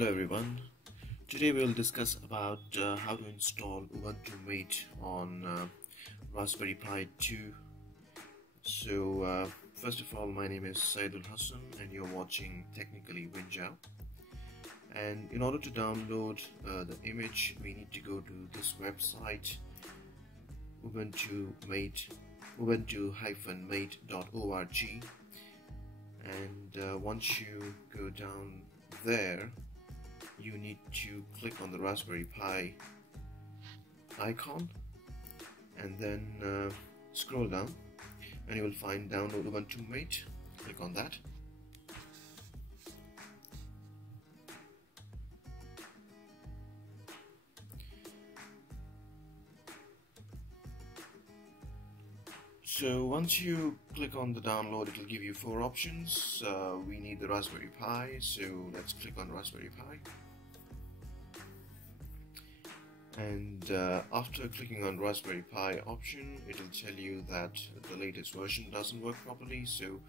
Hello everyone. Today we will discuss about how to install Ubuntu Mate on Raspberry Pi 2. So first of all, my name is Saidul Hassan and you're watching Technically Winjav. And in order to download the image, we need to go to this website, ubuntu-mate.org, and once you go down there, you need to click on the Raspberry Pi icon and then scroll down and you will find download Ubuntu Mate. Click on that. So once you click on the download, it will give you four options. We need the Raspberry Pi, so let's click on Raspberry Pi. And after clicking on Raspberry Pi option, it will tell you that the latest version doesn't work properly, so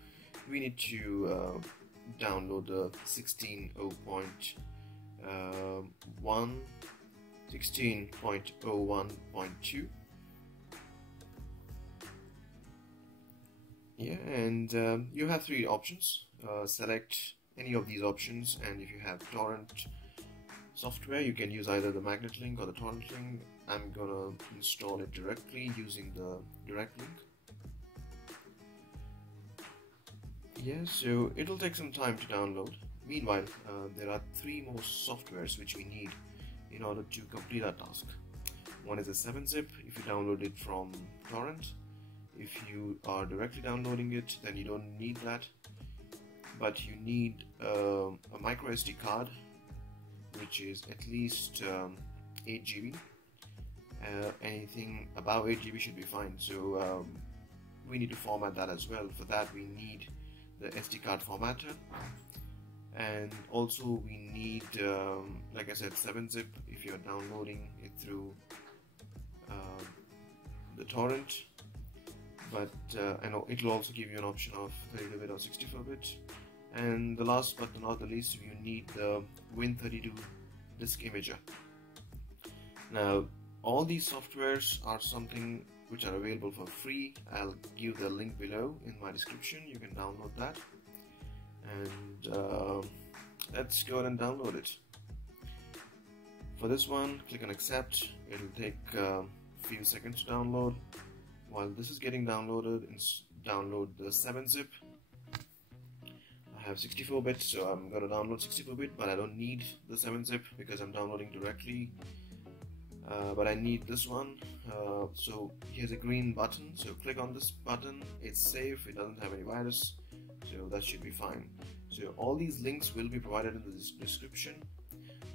we need to download the 16.01.2. Yeah, and you have three options. Select any of these options, and if you have torrent software, you can use either the magnet link or the torrent link. I'm gonna install it directly using the direct link. Yeah, so it'll take some time to download. Meanwhile, there are three more softwares which we need in order to complete our task. One is a 7-zip if you download it from torrent. If you are directly downloading it, then you don't need that, but you need a micro SD card which is at least 8 GB. Anything above 8 GB should be fine, so we need to format that as well. For that we need the SD card formatter, and also we need, like I said, 7-zip if you're downloading it through the torrent. But I know it will also give you an option of 32-bit or 64-bit. And the last but not the least, you need the Win32 disk imager. Now, all these softwares are something which are available for free. I'll give the link below in my description. You can download that. And let's go ahead and download it. For this one, click on accept. It will take a few seconds to download. While this is getting downloaded, download the 7-zip. I have 64-bit, so I'm going to download 64-bit, but I don't need the 7-zip because I'm downloading directly. But I need this one. So here's a green button, so click on this button. It's safe, it doesn't have any virus, so that should be fine. So all these links will be provided in the description,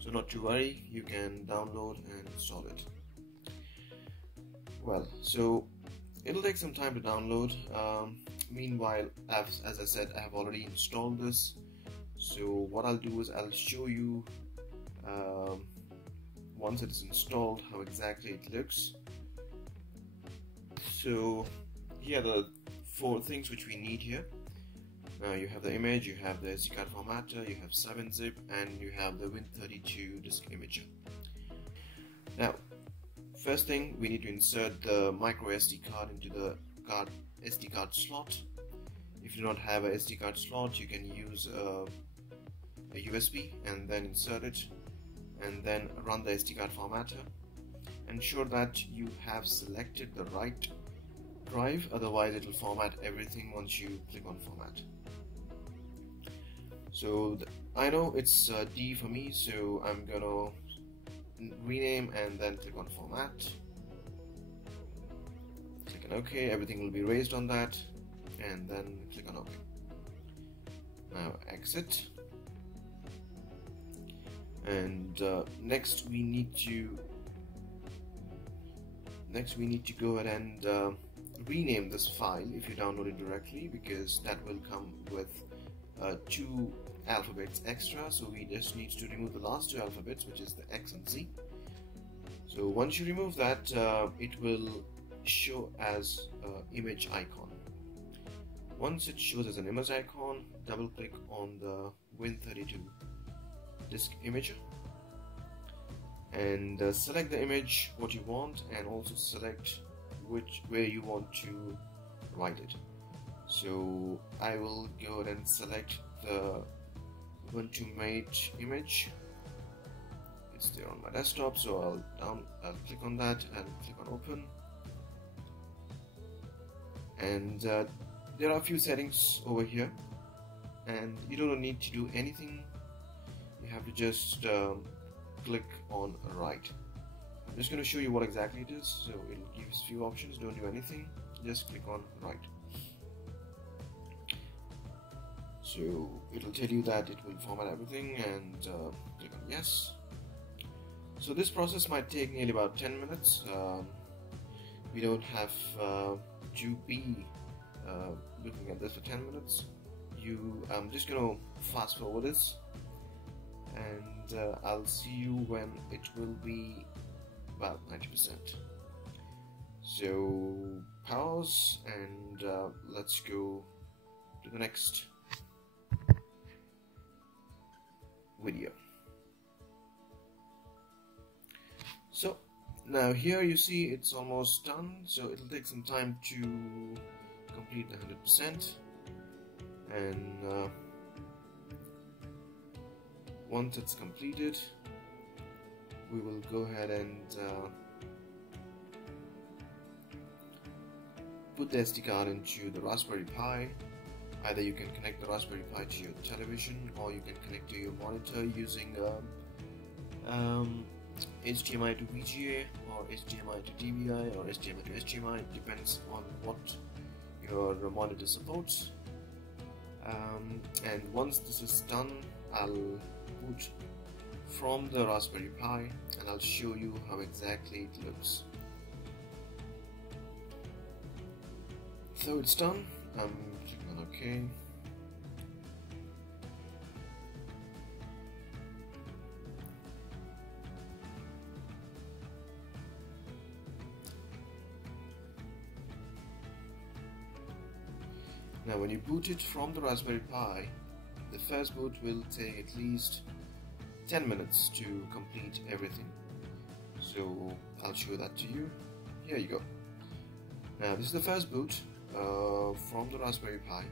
so not to worry, you can download and install it. Well, so it'll take some time to download. Meanwhile, as I said, I have already installed this. So what I'll do is I'll show you once it's installed how exactly it looks. So here are the four things which we need here. Now you have the image, you have the SD card formatter, you have 7-zip, and you have the Win32 disk imager. Now, first thing, we need to insert the micro SD card into the SD card slot. If you don't have a SD card slot, you can use a USB and then insert it and then run the SD card formatter. Ensure that you have selected the right drive, otherwise it will format everything once you click on format. So I know it's D for me, so I'm gonna rename and then click on format. Click on OK, everything will be raised on that, and then click on OK. Now exit, and next we need to go ahead and rename this file if you download it directly, because that will come with 2 alphabets extra, so we just need to remove the last 2 alphabets, which is the X and Z. So once you remove that, it will show as image icon. Once it shows as an image icon, double click on the Win32 disk imager, and select the image what you want, and also select where you want to write it. So I will go ahead and select the Ubuntu Mate image. It's there on my desktop, so I'll click on that and click on open. And there are a few settings over here, and you don't need to do anything. You have to just click on write. I'm just going to show you what exactly it is. So it gives few options. Don't do anything, just click on write. So it'll tell you that it will format everything, and click on yes. So this process might take nearly about 10 minutes. We don't have to be looking at this for 10 minutes. I'm just going to fast forward this, and I'll see you when it will be about 90%. So pause, and let's go to the next video. So now here you see it's almost done, so it'll take some time to complete the 100%, and once it's completed, we will go ahead and put the SD card into the Raspberry Pi. Either you can connect the Raspberry Pi to your television, or you can connect to your monitor using HDMI to VGA, or HDMI to DVI, or HDMI to HDMI. It depends on what your monitor supports. And once this is done, I'll boot from the Raspberry Pi, and I'll show you how exactly it looks. So it's done. I'm clicking on OK. Now when you boot it from the Raspberry Pi, the first boot will take at least 10 minutes to complete everything. So I'll show that to you. Here you go. Now this is the first boot from the Raspberry Pi,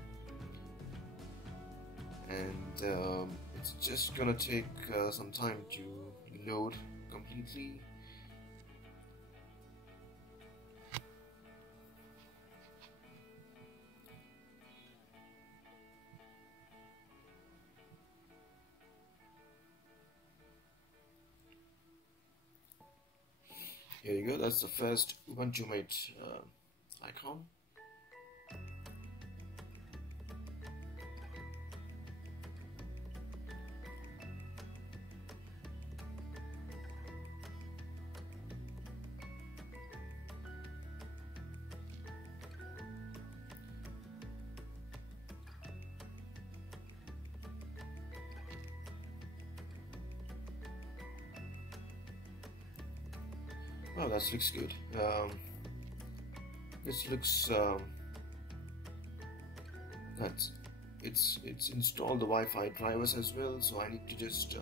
and it's just gonna take some time to load completely. Here you go, that's the first Ubuntu Mate icon. Oh, that looks good. This looks it's installed the Wi-Fi drivers as well, so I need to just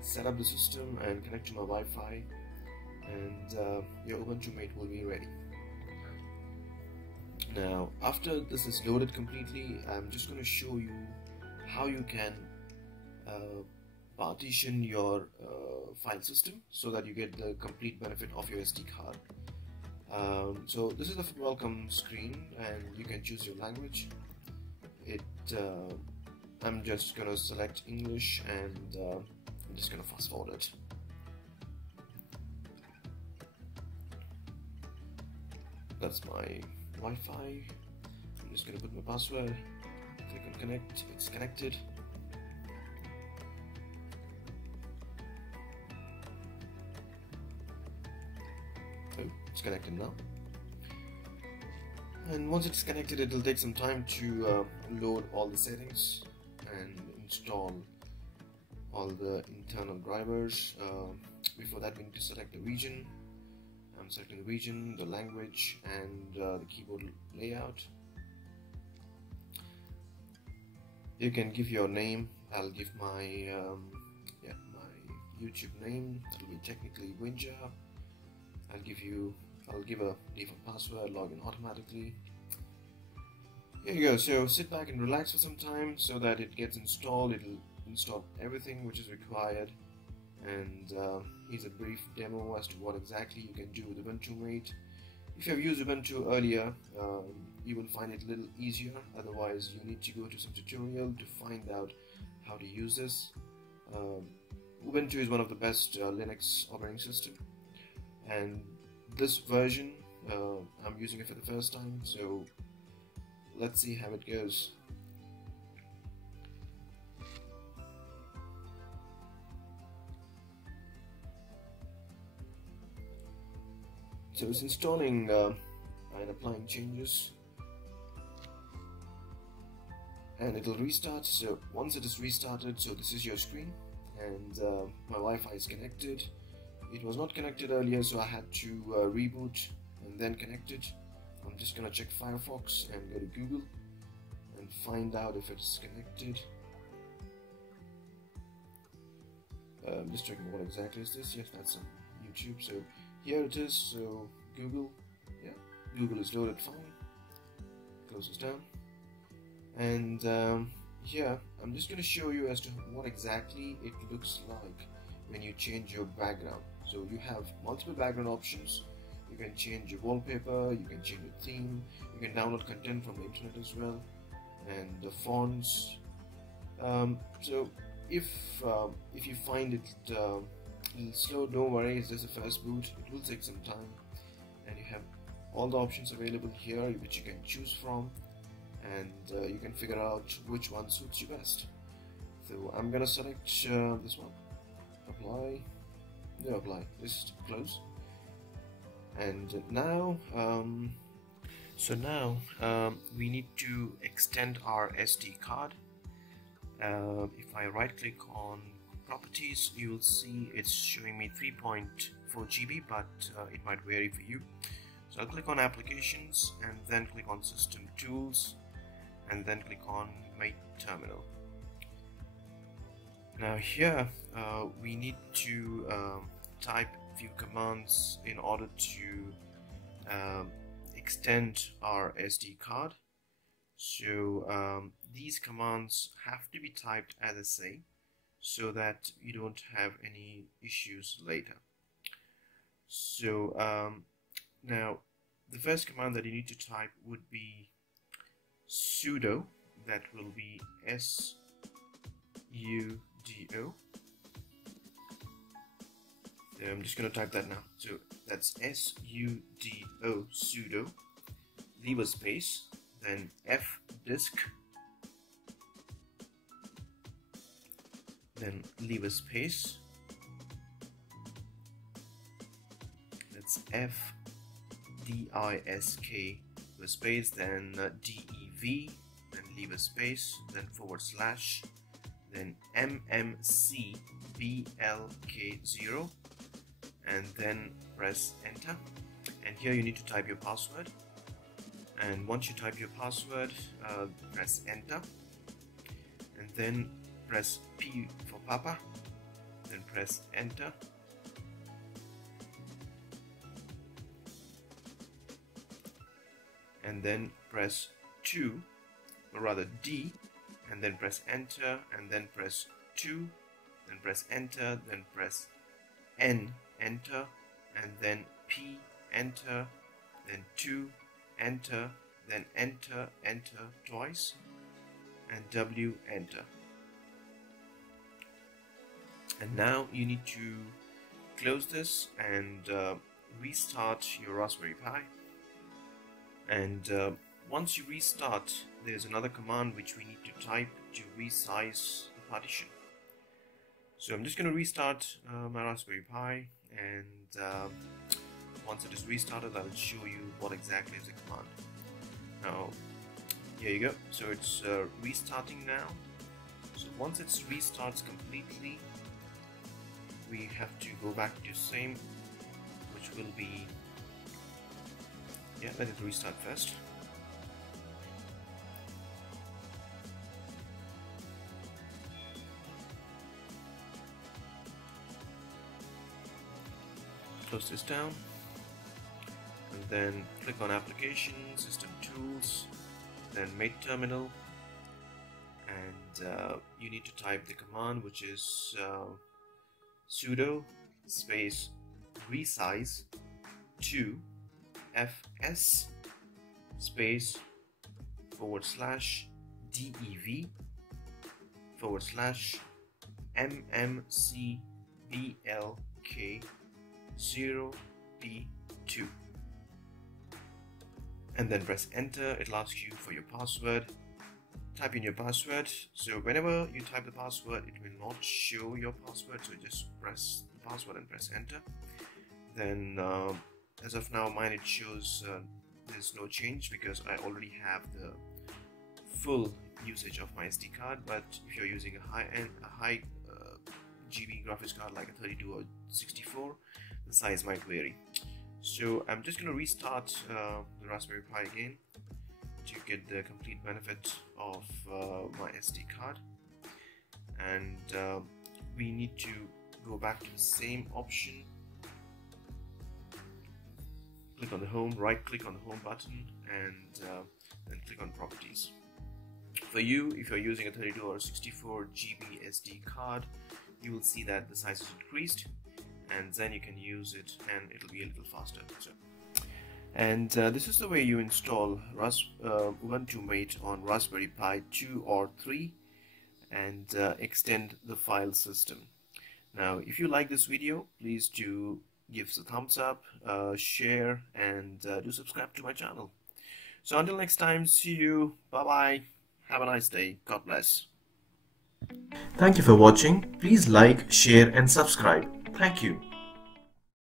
set up the system and connect to my Wi-Fi, and your Ubuntu Mate will be ready. Now after this is loaded completely, I'm just going to show you how you can partition your file system so that you get the complete benefit of your SD card. So this is the welcome screen, and you can choose your language. I'm just gonna select English, and I'm just gonna fast forward it. That's my Wi-Fi. I'm just gonna put my password, click on connect. It's connected. It's connected now, and once it's connected, it will take some time to load all the settings and install all the internal drivers. Before that, we need to select the region. I'm selecting the region, the language, and the keyboard layout. You can give your name. I'll give my YouTube name. That will be technically Winjav. I'll give a default password, log in automatically. Here you go. So sit back and relax for some time so that it gets installed. It'll install everything which is required. And here's a brief demo as to what exactly you can do with Ubuntu Mate. If you have used Ubuntu earlier, you will find it a little easier. Otherwise, you need to go to some tutorial to find out how to use this. Ubuntu is one of the best Linux operating system, and this version I'm using it for the first time, so let's see how it goes. So it's installing and applying changes, and it'll restart. So once it is restarted, so this is your screen, and my Wi-Fi is connected. It was not connected earlier, so I had to reboot and then connect it. I'm just gonna check Firefox and go to Google and find out if it's connected. Just checking what exactly is this. Yes, that's on YouTube. So here it is. So Google, yeah, Google is loaded fine. Close this down, and here I'm just going to show you as to what exactly it looks like when you change your background. So you have multiple background options. You can change your wallpaper, you can change your theme, you can download content from the internet as well, and the fonts. So if you find it a little slow, don't worry, it's just a first boot. It will take some time, and you have all the options available here which you can choose from, and you can figure out which one suits you best. So I'm gonna select this one, apply, no apply, just close. And now we need to extend our SD card. If I right click on properties, you will see it's showing me 3.4 GB, but it might vary for you. So I'll click on applications and then click on system tools and then click on Mate terminal. Now here we need to type a few commands in order to extend our SD card. So these commands have to be typed as I say, so that you don't have any issues later. So now the first command that you need to type would be sudo. That will be sudo. So I'm just going to type that now. So that's sudo, sudo, leave a space, then fdisk, then leave a space, that's fdisk, the space, then dev, then leave a space, then /, then mmcblk0, and then press enter. And here you need to type your password, and once you type your password, press enter, and then press P for Papa, then press enter, and then press 2, or rather D, and then press enter, and then press 2, then press enter, then press N, enter, and then P, enter, then 2, enter, then enter, enter twice, and W, enter. And now you need to close this and restart your Raspberry Pi. And once you restart, there's another command which we need to type to resize the partition. So I'm just going to restart my Raspberry Pi, and once it is restarted, I will show you what exactly is the command. Now, here you go. So it's restarting now. So once it restarts completely, we have to go back to same, which will be, yeah, let it restart first. close this down, and then click on Applications, System Tools, then Mate Terminal, and you need to type the command, which is sudo space resize to fs space /dev /mmcblk0p2, and then press enter. It'll ask you for your password. Type in your password. So whenever you type the password, it will not show your password, so just press the password and press enter. Then as of now, mine it shows there's no change because I already have the full usage of my SD card. But if you're using a high GB graphics card like a 32 or 64, the size might vary. So I'm just going to restart the Raspberry Pi again to get the complete benefit of my SD card, and we need to go back to the same option. Click on the home, right click on the home button, and then click on properties. For you, if you're using a 32 or 64 GB SD card, you will see that the size is increased, and then you can use it and it'll be a little faster. So, and this is the way you install Ubuntu Mate on Raspberry Pi 2 or 3 and extend the file system. Now, if you like this video, please do give us a thumbs up, share, and do subscribe to my channel. So until next time, see you. Bye bye. Have a nice day. God bless. Thank you for watching. Please like, share, and subscribe. Thank you.